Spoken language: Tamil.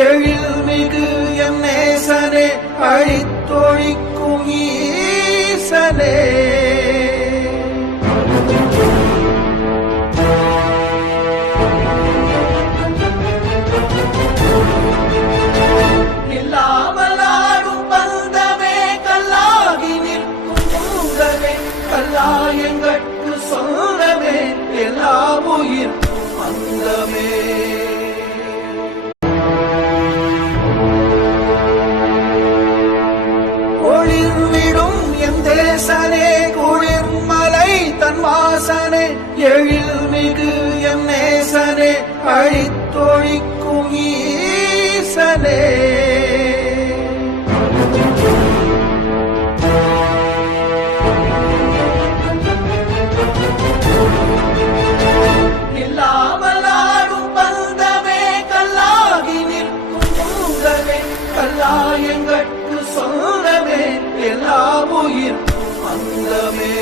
எழில்மிகு என் நேசனே அழித்தொழிக்கும் ஈசனே. இல்லாமலாடும் பந்தமே கல்லாகி நிற்கும் பூதமே கல்லாயங்கட்கு சொந்தமே எல்லா உயிர்க்கும் அந்தமே. ஒளிர்விடும் என் தேசனே குளிர்மலை தன் வாசனே எழில்மிகு என் நேசனே அழித்தொழிக்கும் ஈசனே. இல்லாமலாடும் பந்தமே கல்லாகி நிற்கும் பூதமே கல்லாயங்கட்கு சொந்தமே எல்லா உயிர்க்கும் அந்தமே.